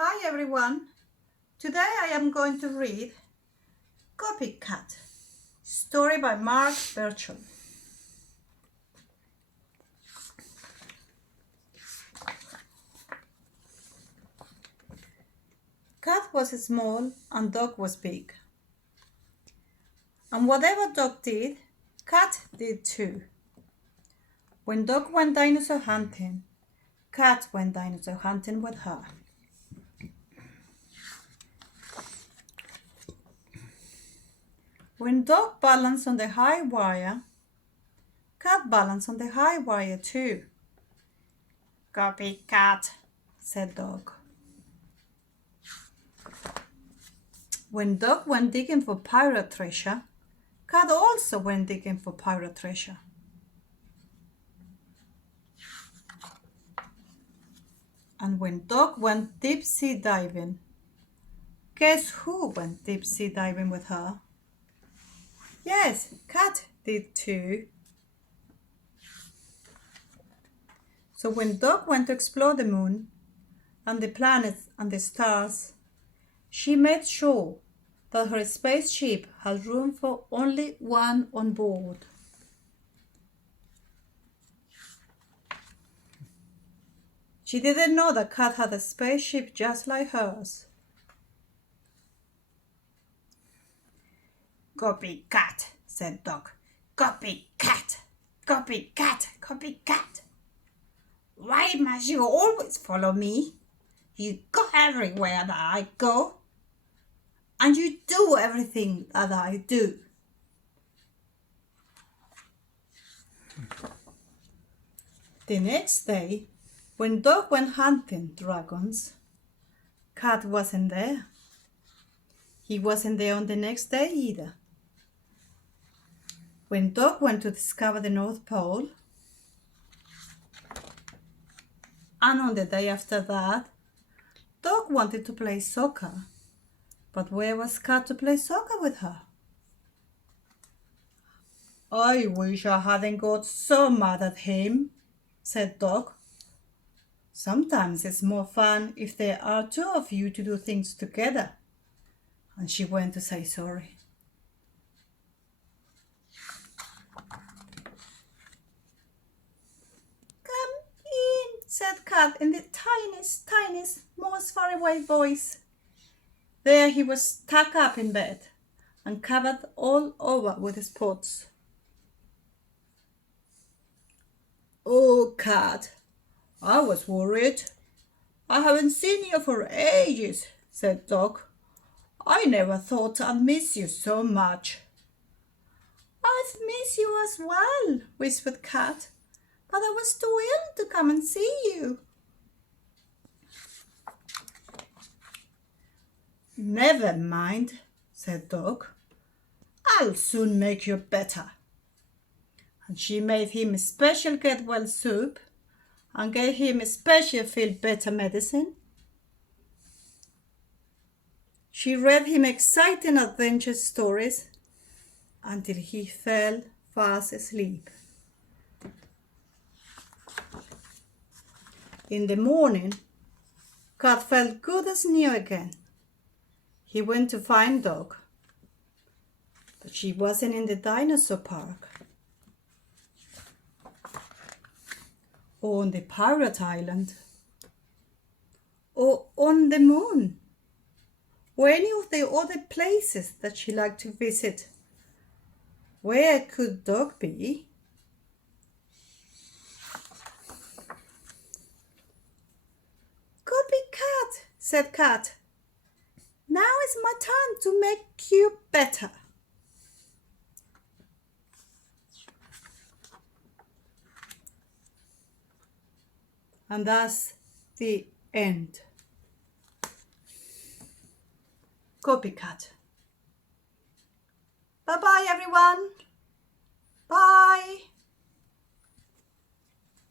Hi everyone. Today I am going to read Copycat, story by Mark Birchall. Cat was small and dog was big. And whatever dog did, cat did too. When dog went dinosaur hunting, cat went dinosaur hunting with her. When dog balanced on the high wire, cat balanced on the high wire too. Copycat, said dog. When dog went digging for pirate treasure, cat also went digging for pirate treasure. And when dog went deep sea diving, guess who went deep sea diving with her? Yes, cat did too. So when dog went to explore the moon and the planets and the stars, she made sure that her spaceship had room for only one on board. She didn't know that cat had a spaceship just like hers. Copycat, said dog. Copycat, copycat, copycat. Why must you always follow me? You go everywhere that I go, and you do everything that I do. The next day, when dog went hunting dragons, cat wasn't there. He wasn't there on the next day either. When dog went to discover the North Pole, and on the day after that, dog wanted to play soccer. But where was cat to play soccer with her? I wish I hadn't got so mad at him, said dog. Sometimes it's more fun if there are two of you to do things together. And she went to say sorry. Come in, said cat in the tiniest, most far away voice. There he was stuck up in bed and covered all over with spots. Oh, cat, I was worried. I haven't seen you for ages, said dog. I never thought I'd miss you so much. I've missed you as well, whispered cat, but I was too ill to come and see you. Never mind, said dog. I'll soon make you better. And she made him a special get well soup and gave him a special feel better medicine. She read him exciting adventure stories until he fell fast asleep. In the morning, cat felt good as new again. He went to find dog, but she wasn't in the dinosaur park or on the pirate island or on the moon or any of the other places that she liked to visit. Where could dog be? Copycat, said cat. Now is my turn to make you better. And that's the end. Copycat. Bye-bye, everyone. Bye.